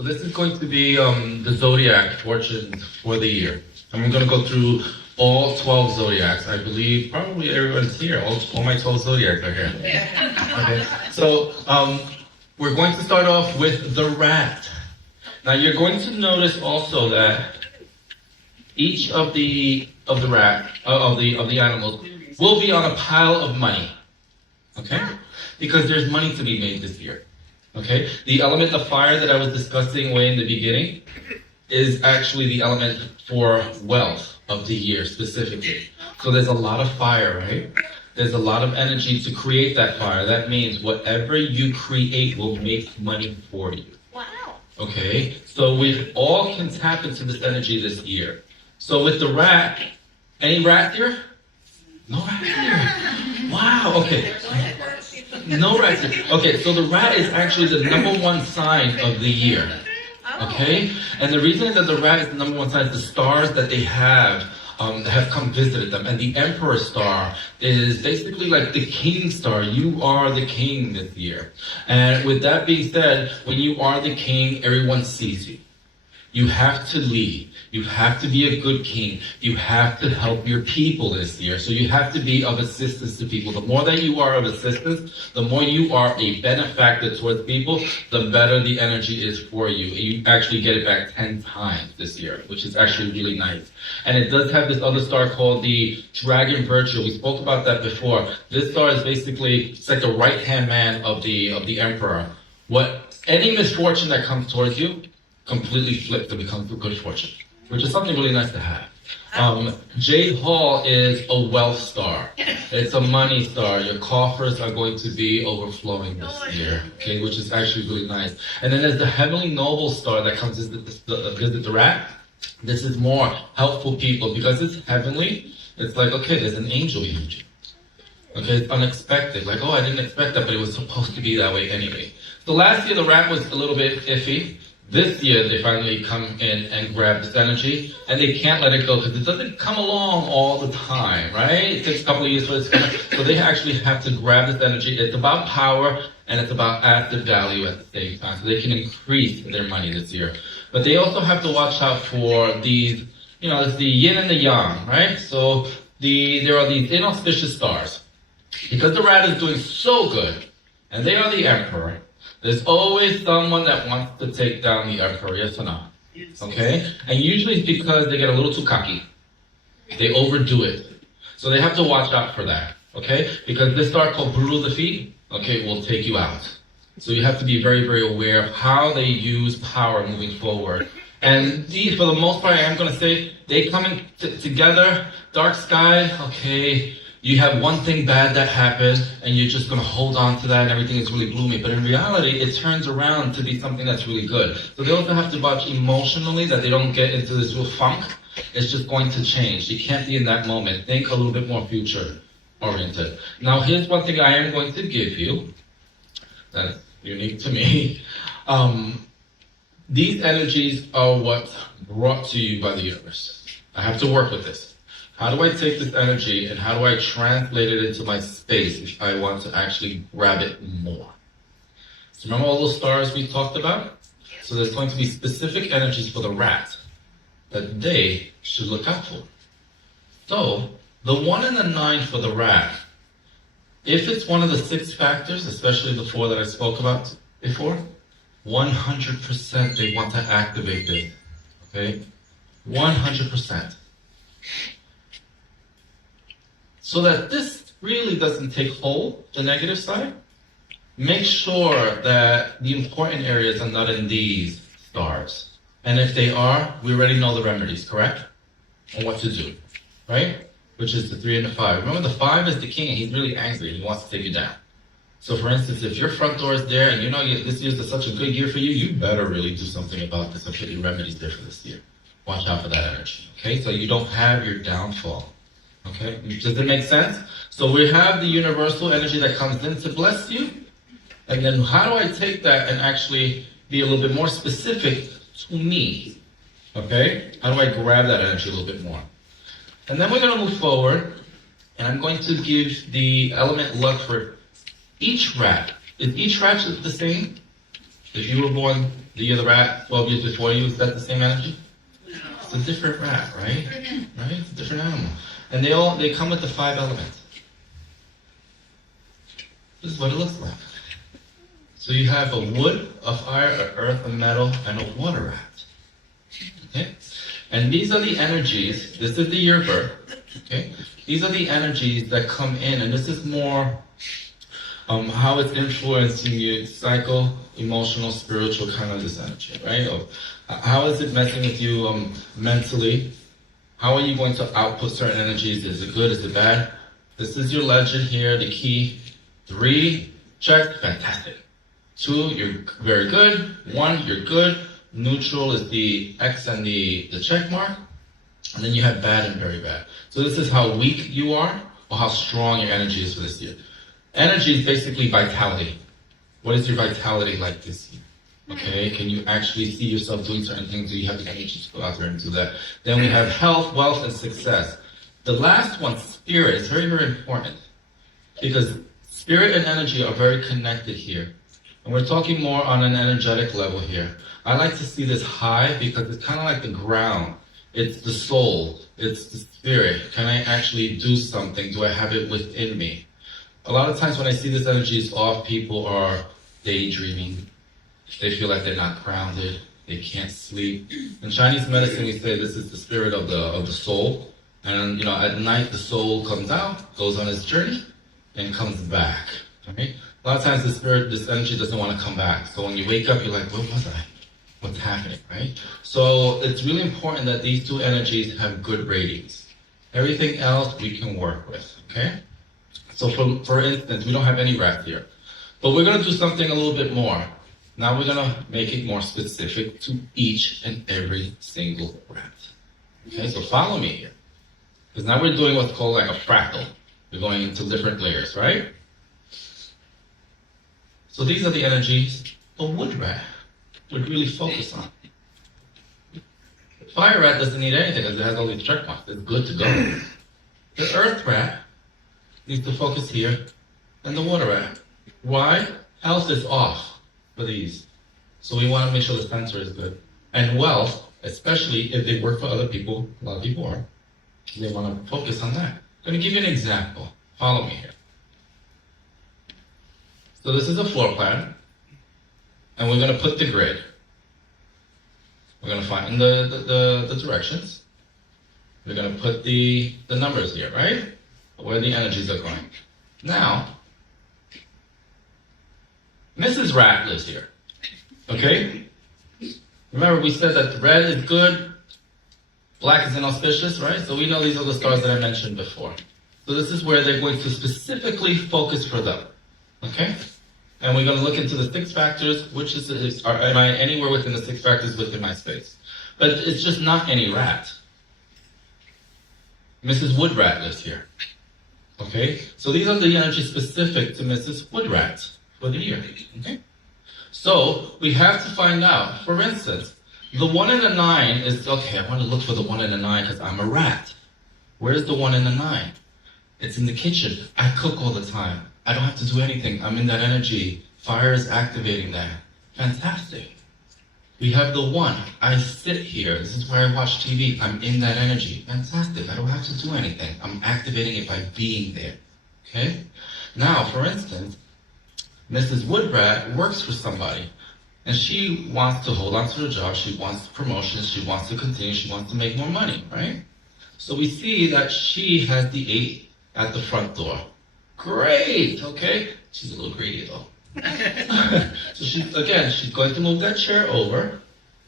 So this is going to be the Zodiac fortunes for the year. And we're going to go through all 12 Zodiacs. I believe probably everyone's here. All my 12 Zodiacs are here. Okay. So we're going to start off with the rat. Now you're going to notice also that each of the animals will be on a pile of money. Okay? Because there's money to be made this year. Okay? The element of fire that I was discussing way in the beginning is actually the element for wealth of the year specifically. So there's a lot of fire, right? There's a lot of energy to create that fire. That means whatever you create will make money for you. Wow. Okay? So we all can tap into this energy this year. So with the rat, any rat here? No rat here. Wow, okay. No rat here. Okay, so the rat is actually the #1 sign of the year. Okay? And the reason that the rat is the #1 sign is the stars that they have come visited them. And the Emperor star is basically like the king star. You are the king this year. And with that being said, when you are the king, everyone sees you. You have to lead. You have to be a good king. You have to help your people this year. So you have to be of assistance to people. The more that you are of assistance, the more you are a benefactor towards people, the better the energy is for you. You actually get it back 10 times this year, which is actually really nice. And it does have this other star called the Dragon Virtue. We spoke about that before. This star is basically, it's like the right-hand man of the Emperor. Any misfortune that comes towards you, completely flips to become good fortune, which is something really nice to have. Jade Hall is a wealth star. It's a money star. Your coffers are going to be overflowing this year, okay, which is actually really nice. And then there's the Heavenly Noble star that comes to visit the rat. This is more helpful people because it's heavenly. It's like, okay, there's an angel behind you. Okay, it's unexpected. Like, oh, I didn't expect that, but it was supposed to be that way anyway. So last year the rat was a little bit iffy. This year, they finally come in and grab this energy, and they can't let it go because it doesn't come along all the time, right? It takes a couple of years for it to come. So they actually have to grab this energy. It's about power, and it's about asset value at the same time, so they can increase their money this year. But they also have to watch out for these, it's the yin and the yang, right? So there are these inauspicious stars. Because the rat is doing so good, and they are the emperor, there's always someone that wants to take down the emperor, yes or no? Okay? And usually it's because they get a little too cocky. They overdo it. So they have to watch out for that, okay? Because this star called Brutal Defeat, okay, will take you out. So you have to be very, very aware of how they use power moving forward. And these, for the most part, I am going to say, they come in together, dark sky, okay, you have one thing bad that happened, and you're just going to hold on to that, and everything is really gloomy. But in reality, it turns around to be something that's really good. So they also have to watch emotionally that they don't get into this real funk. It's just going to change. You can't be in that moment. Think a little bit more future-oriented. Now, here's one thing I am going to give you that's unique to me. These energies are what's brought to you by the universe. I have to work with this. How do I take this energy and how do I translate it into my space if I want to actually grab it more? So remember all those stars we talked about? So there's going to be specific energies for the rat that they should look out for. So the 1 and the 9 for the rat, if it's one of the 6 factors, especially the 4 that I spoke about before, 100% they want to activate this, okay? 100%. So that this really doesn't take hold, the negative side, make sure that the important areas are not in these stars. And if they are, we already know the remedies, correct? On what to do, right? Which is the 3 and the 5. Remember, the 5 is the king, and he's really angry. He wants to take you down. So, for instance, if your front door is there, and you know this year is such a good year for you, you better really do something about this and put your remedies there for this year. Watch out for that energy, okay? So you don't have your downfall. Okay, does it make sense? So we have the universal energy that comes in to bless you. And then how do I take that and actually be a little bit more specific to me? Okay, how do I grab that energy a little bit more? And then we're going to move forward. And I'm going to give the element luck for each rat. Is each rat the same? If you were born The year the rat, 12 years before you, is that the same energy? It's a different rat, right? Right? It's a different animal. And they come with the 5 elements. This is what it looks like. So you have a wood, a fire, an earth, a metal, and a water rat. Okay? And these are the energies, this is the year of birth. Okay? These are the energies that come in, and this is more how it's influencing you, psycho, emotional, spiritual kind of this energy, right? How is it messing with you mentally? How are you going to output certain energies? Is it good? Is it bad? This is your legend here, the key. 3, check, fantastic. 2, you're very good. 1, you're good. Neutral is the X and the check mark. And then you have bad and very bad. So this is how weak you are or how strong your energy is for this year. Energy is basically vitality. What is your vitality like this year? Okay, can you actually see yourself doing certain things? Do you have the energy to go out there and do that? Then we have health, wealth, and success. The last one, spirit, is very, very important. Because spirit and energy are very connected here. And we're talking more on an energetic level here. I like to see this high because it's kind of like the ground. It's the soul. It's the spirit. Can I actually do something? Do I have it within me? A lot of times when I see this energy is off, people are daydreaming. They feel like they're not grounded. They can't sleep. In Chinese medicine, we say this is the spirit of the soul. And at night, the soul comes out, goes on its journey, and comes back. Okay? A lot of times the spirit, this energy doesn't want to come back. So when you wake up, you're like, where was I? What's happening, right? So it's really important that these 2 energies have good ratings. Everything else we can work with, okay? So for instance, we don't have any rats here. But we're going to do something a little bit more. Now we're going to make it more specific to each and every single rat. Okay, so follow me here. Because now we're doing what's called like a fractal. We're going into different layers, right? So these are the energies a wood rat would really focus on. Fire rat doesn't need anything because it has all these check marks. It's good to go. The earth rat needs to focus here, and the water rat. Why? Health is off for these. So we want to make sure the center is good. And wealth, especially if they work for other people, a lot of people are, they want to focus on that. I'm going to give you an example. Follow me here. So this is a floor plan, and we're going to put the grid. We're going to find the directions. We're going to put the numbers here, right? Where the energies are going. Now, Mrs. Rat lives here. Okay? Remember we said that red is good, black is inauspicious, right? So we know these are the stars that I mentioned before. So this is where they're going to specifically focus for them. Okay? And we're going to look into the 6 factors, which am I anywhere within the 6 factors within my space? But it's just not any rat. Mrs. Woodrat lives here. Okay? So these are the energies specific to Mrs. Woodrat for the year. Okay? So we have to find out, for instance, the 1 and the 9 is, okay, I want to look for the 1 and the 9 because I'm a rat. Where's the 1 and the 9? It's in the kitchen. I cook all the time. I don't have to do anything. I'm in that energy. Fire is activating that. Fantastic. We have the 1. I sit here. This is where I watch TV. I'm in that energy. Fantastic. I don't have to do anything. I'm activating it by being there. Okay? Now, for instance, Mrs. Woodrat works for somebody. And she wants to hold on to her job. She wants promotions. She wants to continue. She wants to make more money, right? So we see that she has the 8 at the front door. Great, okay? She's a little greedy though. So she's going to move that chair over,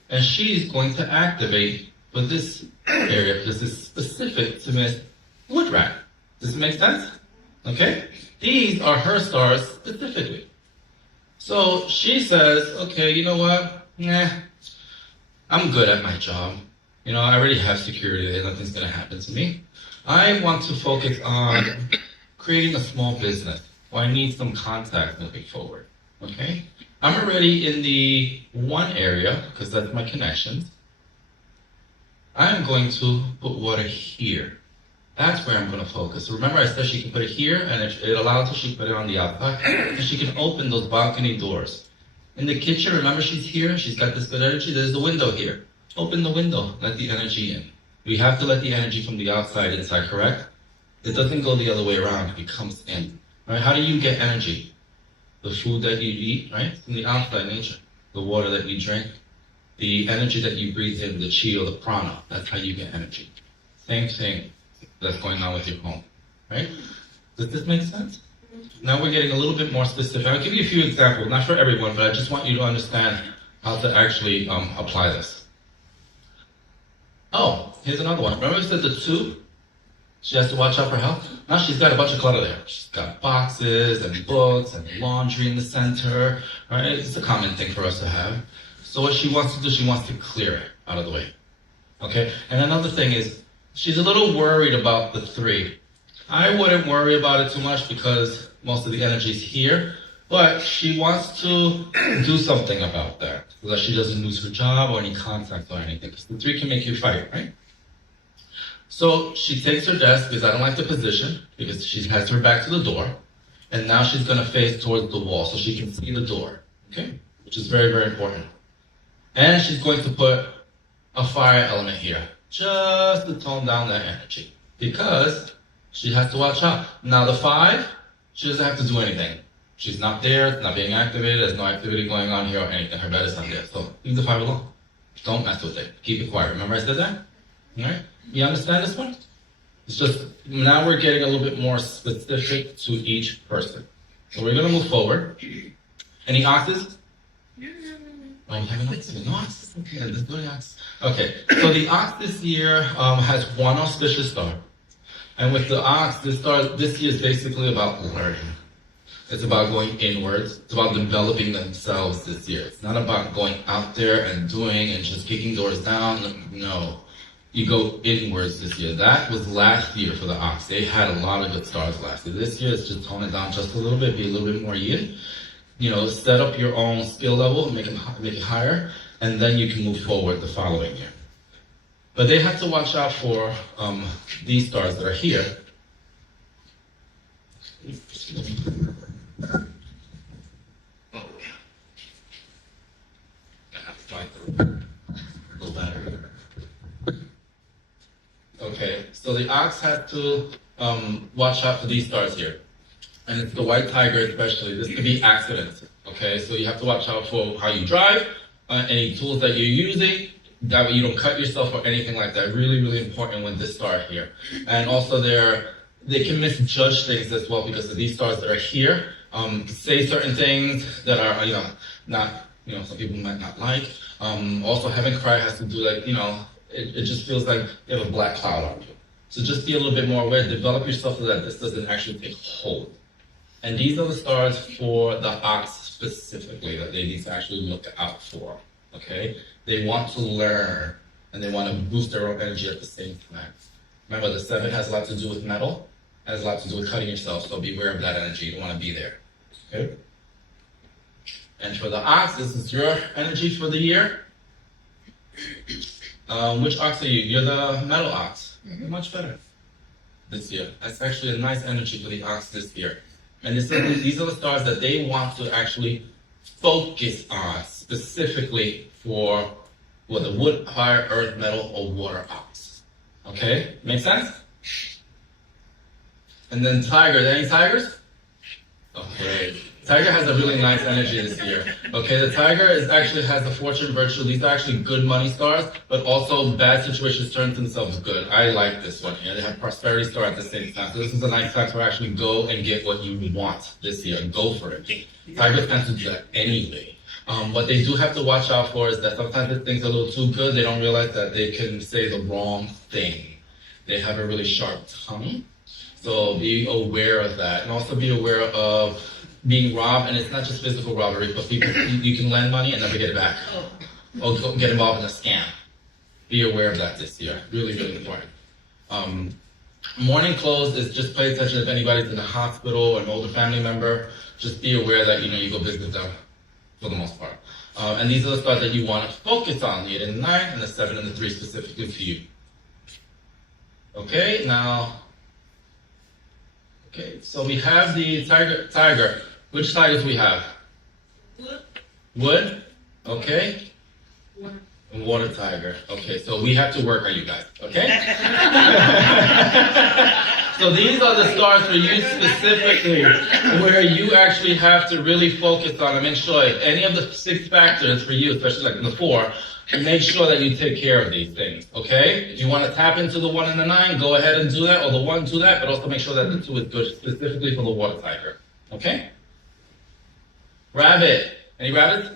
and she's going to activate for this area because it's specific to Miss Woodrat. Does it make sense? Okay? These are her stars specifically. So she says, okay, you know what? Nah, I'm good at my job. I already have security there. Nothing's going to happen to me. I want to focus on creating a small business. Well, I need some contacts moving forward. Okay? I'm already in the 1 area because that's my connections. I'm going to put water here. That's where I'm going to focus. Remember I said she can put it here, and if it allows her, she can put it on the outside, and she can open those balcony doors. In the kitchen, remember she's here, she's got this good energy, there's the window here. Open the window, let the energy in. We have to let the energy from the outside inside, correct? It doesn't go the other way around, it comes in. Right? How do you get energy? The food that you eat, right? From the outside nature. The water that you drink. The energy that you breathe in, the chi or the prana, that's how you get energy. Same thing that's going on with your home, right? Does this make sense? Now we're getting a little bit more specific. I'll give you a few examples, not for everyone, but I just want you to understand how to actually apply this. Oh, here's another one. Remember I said the 2? She has to watch out for health. Now she's got a bunch of clutter there. She's got boxes and books and laundry in the center, right? It's a common thing for us to have. So what she wants to do, she wants to clear it out of the way, okay? And another thing is, she's a little worried about the 3. I wouldn't worry about it too much because most of the energy is here, but she wants to do something about that so that she doesn't lose her job or any contact or anything, because the 3 can make you fight, right? So she takes her desk, because I don't like the position, because she has her back to the door, and now she's going to face towards the wall so she can see the door, okay? Which is very, very important. And she's going to put a fire element here, just to tone down that energy, because she has to watch out. Now the 5, she doesn't have to do anything. She's not there, it's not being activated, there's no activity going on here or anything. Her bed is not there, so leave the 5 alone. Don't mess with it. Keep it quiet. Remember I said that? All right? You understand this one? It's just, now we're getting a little bit more specific to each person. So we're going to move forward. Any oxes? Oh, you haven't oxes? No oxes? Okay, let's go to the ox. Okay, so the ox this year has 1 auspicious star. And with the ox, this year is basically about learning. It's about going inwards. It's about developing themselves this year. It's not about going out there and doing and just kicking doors down. No. You go inwards this year. That was last year for the ox. They had a lot of good stars last year. This year, it's just tone it down just a little bit, be a little bit more yin. You know, set up your own skill level, make it higher, and then you can move forward the following year. But they have to watch out for these stars that are here. Oh, yeah. I have to try through a little better. Okay, so the ox has to watch out for these stars here. And it's the white tiger especially. This could be accidents, okay? So you have to watch out for how you drive, any tools that you're using, that way you don't cut yourself or anything like that. Really, really important with this star here. And also they can misjudge things as well because of these stars that are here. Say certain things that are, not, some people might not like. Also having cry has to do like, it just feels like you have a black cloud on you. So just be a little bit more aware, develop yourself so that this doesn't actually take hold. And these are the stars for the ox specifically that they need to actually look out for, okay? They want to learn and they want to boost their own energy at the same time. Remember, the 7 has a lot to do with metal, has a lot to do with cutting yourself, so be aware of that energy. You don't want to be there, okay? And for the ox, this is your energy for the year. Which ox are you? You're the metal ox. Mm-hmm. Much better this year. That's actually a nice energy for the ox this year. And these are the stars that they want to actually focus on specifically for the wood, fire, earth, metal, or water ox. Okay? Make sense? And then tiger. Are there any tigers? Okay. Tiger has a really nice energy this year. Okay, the tiger actually has the fortune virtue. These are actually good money stars, but also bad situations turn themselves good. I like this one here. They have prosperity star at the same time. So this is a nice time to actually go and get what you want this year. Go for it. Tigers tend to do that anyway. What they do have to watch out for is that sometimes if things are a little too good, they don't realize that they can say the wrong thing. They have a really sharp tongue. So be aware of that. And also be aware of being robbed, and it's not just physical robbery, but people, you can lend money and never get it back. Or get involved in a scam. Be aware of that this year. Really, really important. Morning clothes is just pay attention if anybody's in the hospital or an older family member. Just be aware that, you go visit them for the most part. And these are the stars that you want to focus on, the 8 and the 9, and the 7 and the 3 specifically for you. Okay, now, so we have the tiger. Which tigers we have? Wood, okay. And water tiger. Okay, so we have to work on you guys, okay? So these are the stars for you specifically, where you actually have to really focus on and make sure any of the 6 factors for you, especially like in the 4, and make sure that you take care of these things, okay? If you want to tap into the 1 and the 9, go ahead and do that, or the 1, do that, but also make sure that the 2 is good specifically for the water tiger, okay? Rabbit. Any rabbits?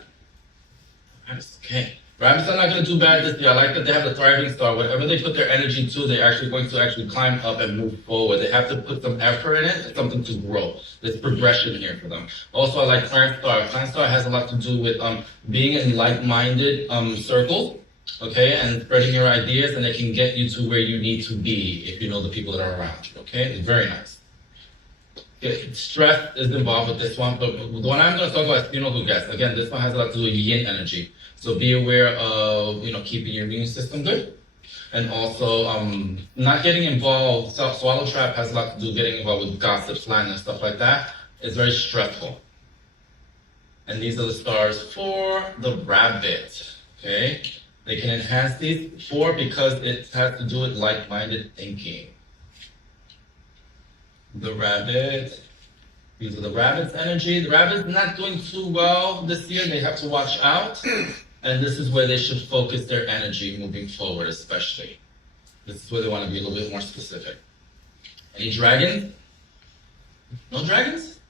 Rabbits, okay. Rabbits are not going to do bad this year. I like that they have the thriving star. Whatever they put their energy to, they're actually going to climb up and move forward. They have to put some effort in it and something to grow. There's progression here for them. Also, I like Clan Star. Clan Star has a lot to do with being in like-minded circles, okay, and spreading your ideas, and it can get you to where you need to be if you know the people that are around you, okay? It's very nice. Okay, stress is involved with this one, but the one I'm going to talk about is who gets. Again, this one has a lot to do with yin energy. So be aware of, keeping your immune system good. And also, not getting involved. Swallow trap has a lot to do with getting involved with gossip, slang, and stuff like that. It's very stressful. And these are the stars for the rabbit, okay? They can enhance these 4 because it has to do with like-minded thinking. The rabbit. These are the rabbit's energy. The rabbit's not doing too well this year. They have to watch out. And this is where they should focus their energy moving forward, especially. This is where they want to be a little bit more specific. Any dragons? No dragons?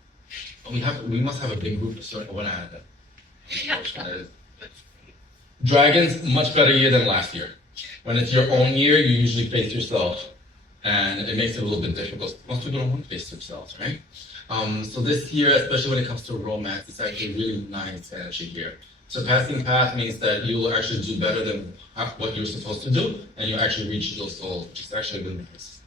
Oh, we must have a big group of certain one out of them. Dragons, much better year than last year. When it's your own year, you usually face yourself. And it makes it a little bit difficult. Most people don't want to face themselves, right? So this year, especially when it comes to romance, it's actually really nice energy here. Surpassing path means that you will actually do better than what you're supposed to do, and you actually reach those goals, which is actually really nice.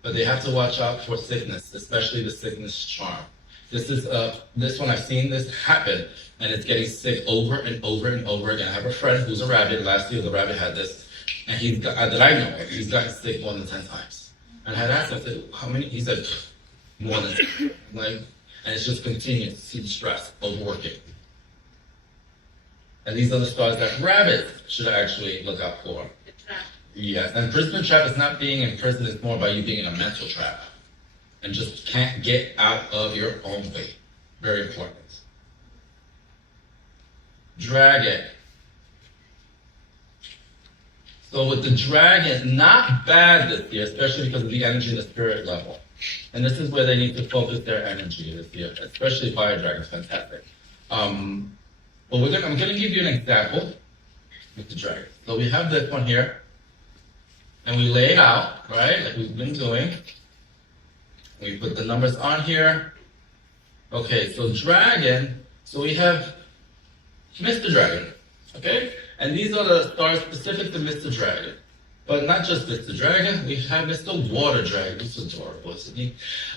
But they have to watch out for sickness, especially the sickness charm. This one, I've seen this happen, and it's getting sick over and over and over again. I have a friend who's a rabbit. Last year, the rabbit had this, and he's gotten sick more than 10 times. And I had asked him, I said, how many? He said, more than 10. And it's just continuous, see stress, overworking. And these are the stars that rabbits should actually look out for. Yes, and prison trap is not being in prison, it's more about you being in a mental trap. And just can't get out of your own way. Very important. Dragon. So with the dragon, not bad this year, especially because of the energy and the spirit level. And this is where they need to focus their energy this year, especially fire dragons, fantastic. But I'm going to give you an example with the dragon. So we have this one here, and we lay it out, right, like we've been doing. We put the numbers on here. Okay, so dragon, so we have Mr. Dragon, okay? And these are the stars specific to Mr. Dragon. But not just Mr. Dragon, we have Mr. Water Dragon. He's adorable, isn't he?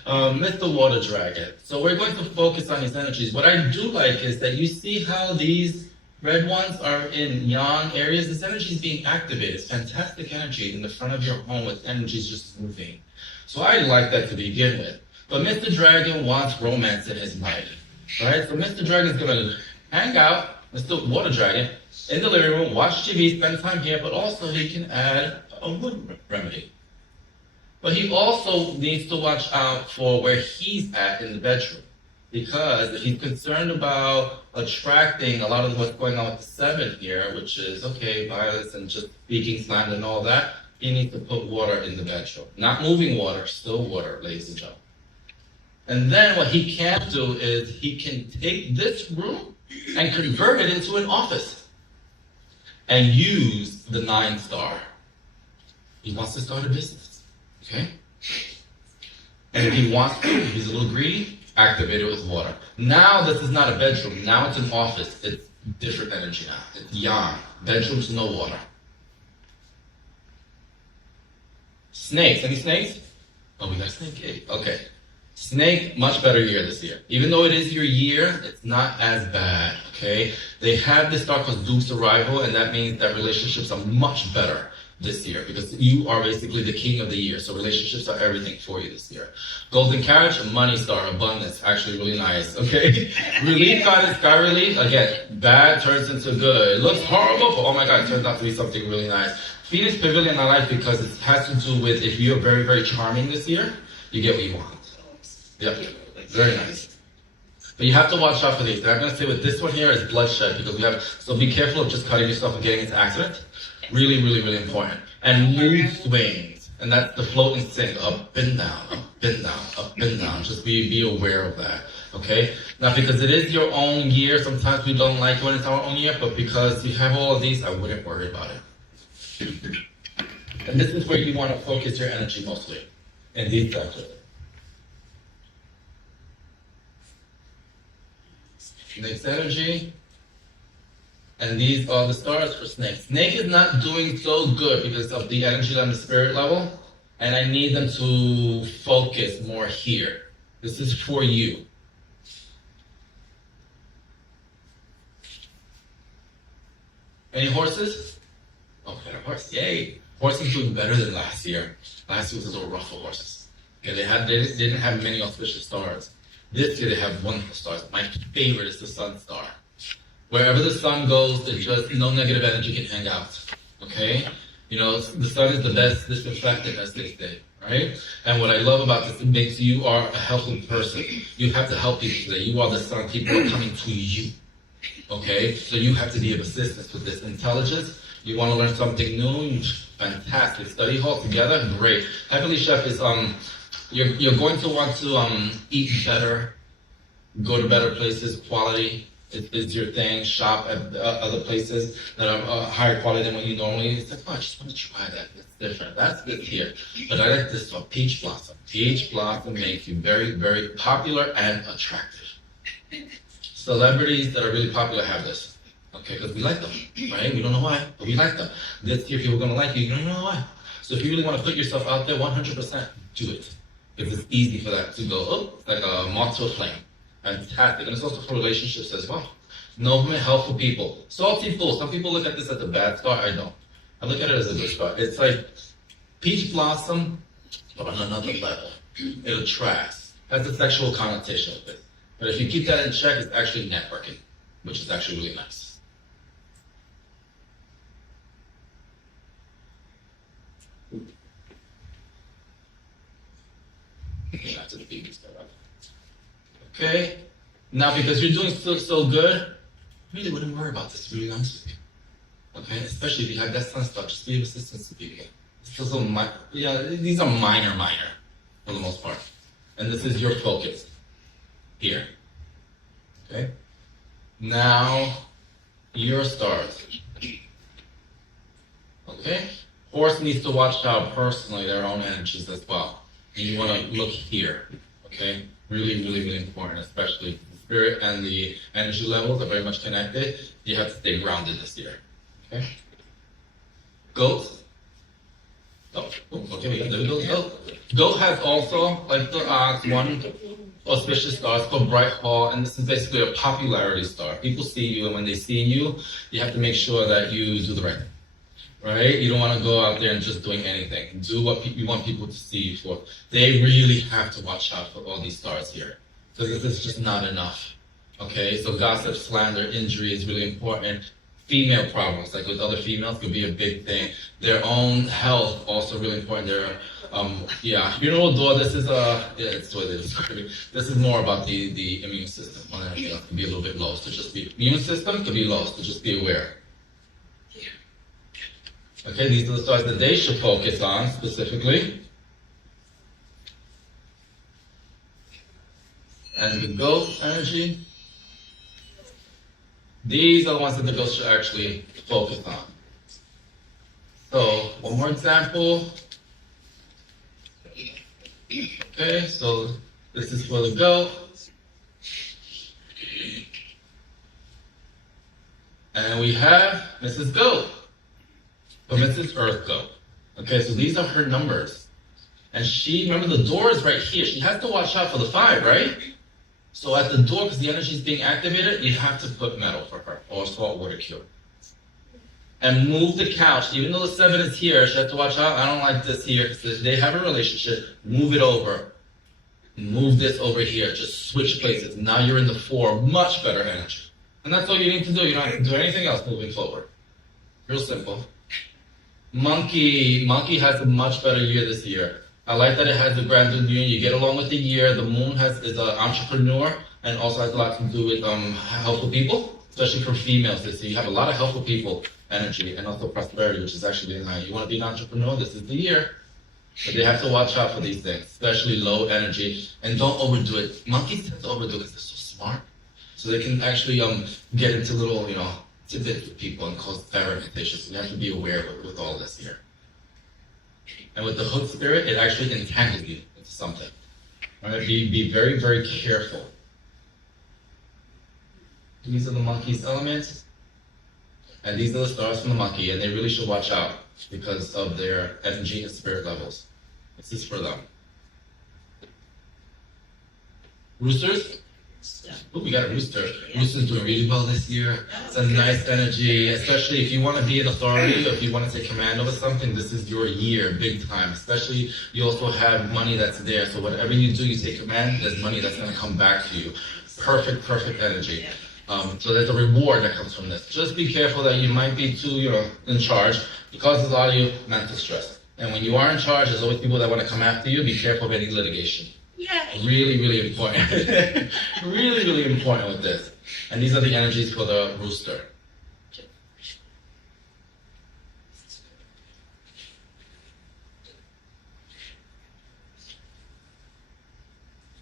Mr. Water Dragon. So we're going to focus on his energies. What I do like is that you see how these red ones are in yang areas. This energy is being activated. It's fantastic energy in the front of your home with energies just moving. So I like that to begin with. But Mr. Dragon wants romance in his life, right? So Mr. Dragon is going to hang out, Mr. Water Dragon, in the living room, watch TV, spend time here, but also he can add a wood remedy. But he also needs to watch out for where he's at in the bedroom. Because if he's concerned about attracting a lot of what's going on with the 7 here, which is, okay, violence and just speaking slander and all that, he needs to put water in the bedroom. Not moving water, still water, ladies and gentlemen. And then what he can do is he can take this room and convert it into an office. And use the 9 star. He wants to start a business, okay? And if he wants to, if he's a little greedy, activate it with water. Now this is not a bedroom, now it's an office. It's different energy now, it's yang. Bedrooms, no water. Snakes, any snakes? Oh, we got a snake cake, okay. Snake, much better year this year. Even though it is your year, it's not as bad, okay? They have this star called Duke's Arrival, and that means that relationships are much better. this year because you are basically the king of the year. So relationships are everything for you this year. Golden Carriage, money star, abundance, actually really nice. Okay. Relief card is sky relief. Again, bad turns into good. It looks horrible, but oh my God, it turns out to be something really nice. Phoenix Pavilion I like because it has to do with if you're very, very charming this year, you get what you want. Yep. Very nice. But you have to watch out for these. And I'm going to say with this one here is bloodshed because we have, so be careful of just cutting yourself and getting into accidents. Really, really, really important. And mood swings. And that's the float and sink. Up and down, up and down, up and down. Just be aware of that. Okay? Now, because it is your own year, sometimes we don't like when it's our own year, but because you have all of these, I wouldn't worry about it. And this is where you want to focus your energy mostly. In these sectors. Next energy. And these are the stars for Snake. Snake is not doing so good because of the energy on the spirit level. And I need them to focus more here. This is for you. Any horses? Okay, horse. Yay. Horse is doing better than last year. Last year was a little rough for horses. Okay, they didn't have many auspicious stars. This year they have wonderful stars. My favorite is the sun star. Wherever the sun goes, there's just no negative energy can hang out. Okay? You know, the sun is the best disinfectant, as they say, right? And what I love about this, it makes you are a helpful person. You have to help people today. You are the sun. People are coming to you. Okay? So you have to be of assistance with this intelligence. You want to learn something new? Fantastic. Study hall together? Great. Heavenly Chef is, you're going to want to eat better, go to better places, quality. Is your thing, shop at other places that are higher quality than what you normally. It's like, oh, I just want to try that. It's different. That's good here. But I like this one, Peach Blossom. Peach Blossom makes you very, very popular and attractive. Celebrities that are really popular have this. Okay, because we like them, right? We don't know why, but we like them. This year, people are going to like you. You don't know why. So if you really want to put yourself out there, 100% do it. Because it's easy for that to go, oh, like a moth to a flame. Fantastic. And it's also for relationships as well. Noblement, helpful people. Salty Fool. Some people look at this as a bad star. I don't. I look at it as a good star. It's like peach blossom, but on another level. It attracts. Has a sexual connotation with it. But if you keep that in check, it's actually networking, which is actually really nice. After the baby stuff. Okay, now because you're doing so good, really wouldn't worry about this, to be honest with you. Okay, especially if you have that sun stuff, just be of assistance to people. These are minor for the most part. And this is your focus here. Okay, now your stars. Okay, horse needs to watch out personally their own energies as well. And you want to look here. Okay. Really, really, really important, especially the spirit and the energy levels are very much connected. You have to stay grounded this year. Okay? Goat. Oh, okay, there we go. Goat. Goat has also, like the one auspicious star, it's called Bright Hall, and this is basically a popularity star. People see you, and when they see you, you have to make sure that you do the right thing. Right? You don't want to go out there and just doing anything. Do what you want people to see you for. They really have to watch out for all these stars here. Because this is just not enough. Okay? So gossip, slander, injury is really important. Female problems, like with other females, could be a big thing. Their own health, also really important. Funeral door, this is it's the way they describe it. This is more about the immune system. One and everything else can be a little bit low. So just be, immune system can be low, so just be aware. Okay, these are the stars that they should focus on specifically. And the goat energy. These are the ones that the ghost should actually focus on. So, one more example. Okay, so this is for the goat. And we have Mrs. Goat. But Mrs. Earth Goat. Okay, so these are her numbers. And she, remember the door is right here. She has to watch out for the 5, right? So at the door, because the energy is being activated, you have to put metal for her or salt water cure. and move the couch. Even though the 7 is here, she has to watch out. I don't like this here because they have a relationship. Move it over. Move this over here. Just switch places. Now you're in the 4. Much better energy. And that's all you need to do. You don't have to do anything else moving forward. Real simple. Monkey has a much better year this year. I like that it has the grand union. You get along with the year. The moon is an entrepreneur and also has a lot to do with helpful people, especially for females this year. You have a lot of helpful people energy and also prosperity, which is actually nice. You want to be an entrepreneur, this is the year. But they have to watch out for these things, especially low energy. And don't overdo it. Monkeys tend to overdo it because they're so smart. So they can actually get into little, tidbits with people and cause bad reputations. So you have to be aware with all this here. And with the hood spirit, it actually entangles you into something. All right, be very, very careful. These are the monkey's elements. And these are the stars from the monkey, and they really should watch out because of their energy and spirit levels. This is for them. Roosters? Oh, we got a rooster. Rooster's doing really well this year. It's a nice energy, especially if you want to be an authority or if you want to take command over something, this is your year, big time. Especially, you also have money that's there, so whatever you do, you take command, there's money that's going to come back to you. Perfect energy. So there's a reward that comes from this. Just be careful that you might be too, in charge. It causes a lot of you mental stress. And when you are in charge, there's always people that want to come after you. Be careful of any litigation. Yeah. Really, really important. Really, really important with this. And these are the energies for the rooster.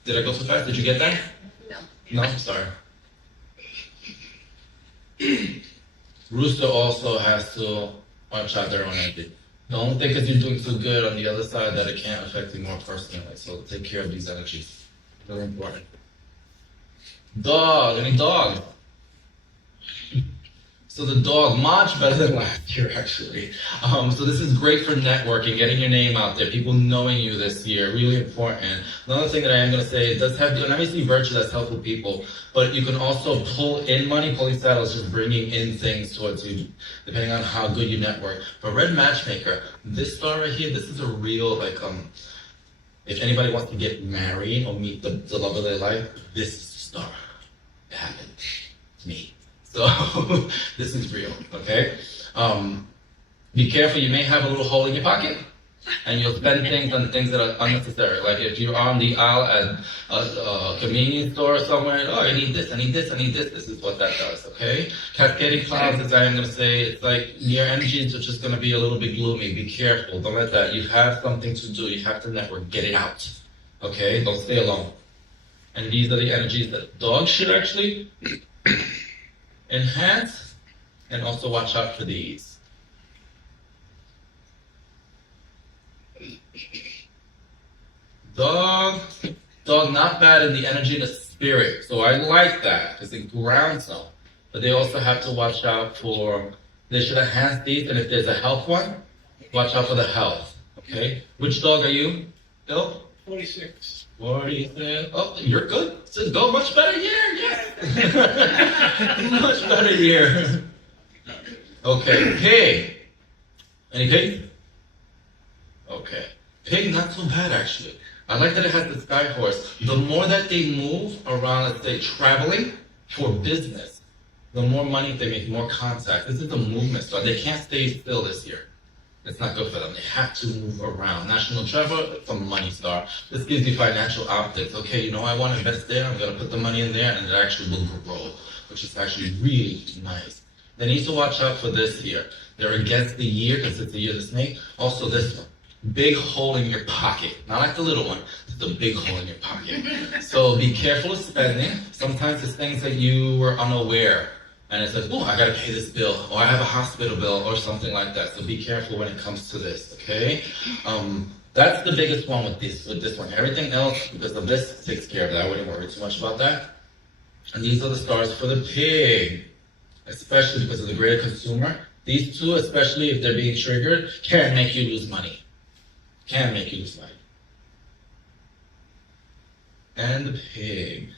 Did I go so fast? Did you get that? No? Sorry. Rooster also has to watch out their own energy. Don't think because you're doing so good on the other side that it can't affect you more personally. So take care of these energies. Very important. Dog. Any dog? So the dog, much better than last year, actually. So this is great for networking, getting your name out there, people knowing you this year, really important. Another thing that I am going to say, it does have, and obviously virtue that's helpful people, but you can also pull in money. Pulling saddles, just bringing in things towards you, depending on how good you network. But red matchmaker, this star right here, this is a real, if anybody wants to get married or meet the love of their life, this is the star. It happened to me. So this is real, okay? Be careful, you may have a little hole in your pocket and you'll spend things on things that are unnecessary. Like if you're on the aisle at a convenience store somewhere, oh, I need this, this is what that does, okay? Cascading clouds, as I am going to say, it's like your energies are just going to be a little bit gloomy. Be careful, don't let that. You have something to do, you have to network, get it out, okay? Don't stay alone. And these are the energies that dogs should actually enhance, and also watch out for these. Dog not bad in the energy and the spirit, so I like that because it grounds them. But they also have to watch out for, they should enhance these, and if there's a health one, watch out for the health, okay? Which dog are you, Bill? 46. 46. Oh, you're good. So go much better year, yes. Much better year. Okay, pig. Any pig? Okay. Pig, not so bad actually. I like that it has the sky horse. The more that they move around, let's say, traveling for business, the more money they make, more contact. This is a movement star. They can't stay still this year. It's not good for them. They have to move around. National treasure, it's a money star. This gives you financial optics. Okay, I want to invest there. I'm going to put the money in there, and it actually will grow, which is actually really nice. They need to watch out for this here. They're against the year because it's the year of the snake. Also this one. Big hole in your pocket. Not like the little one. It's a big hole in your pocket. So be careful of spending. Sometimes it's things that you were unaware. And it's like, oh, I gotta pay this bill, or I have a hospital bill, or something like that. So be careful when it comes to this, okay? That's the biggest one with this one. Everything else, because of this, takes care of that. I wouldn't worry too much about that. And these are the stars for the pig, especially because of the greater consumer. These two, especially if they're being triggered, can make you lose money. Can make you lose money. And the pig.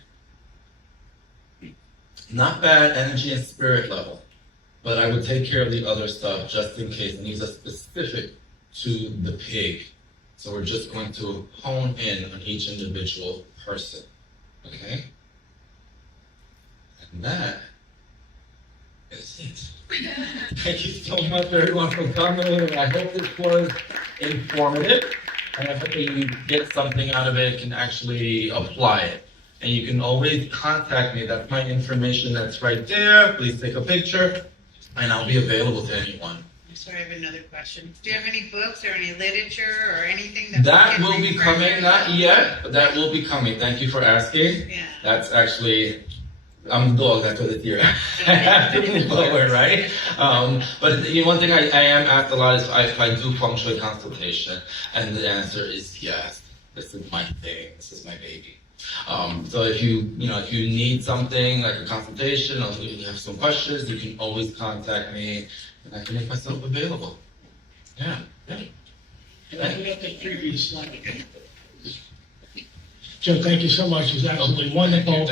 Not bad energy and spirit level. but I would take care of the other stuff just in case. And these are specific to the pig. So we're just going to hone in on each individual person. Okay? And that is it. Thank you so much, everyone, for coming. And I hope this was informative. And I hope that you get something out of it, can actually apply it. And you can always contact me. That's my information that's right there. Please take a picture, and I'll be available to anyone. I'm sorry, I have another question. Do you have any books or any literature or anything That will be coming, not yet, but that will be coming. Thank you for asking. Yeah. That's actually, I'm the dog, that's what it's here. I have to move forward, right? But one thing I am asked a lot is if I do Feng Shui consultation, and the answer is yes. This is my thing. This is my baby. So if you need something like a consultation, or if you have some questions, you can always contact me, and I can make myself available. Yeah. Can I put up the previous slide? Joe, thank you so much. It was absolutely wonderful.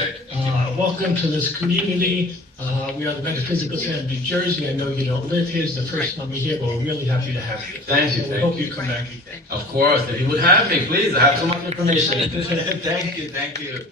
Welcome to this community. We are the Metaphysical Center of New Jersey. I know you don't live here. It's the first time we're here, but we're really happy to have you. Thank you. So we hope you come back again. Of course. If you would have me, please. I have so much information. Thank you.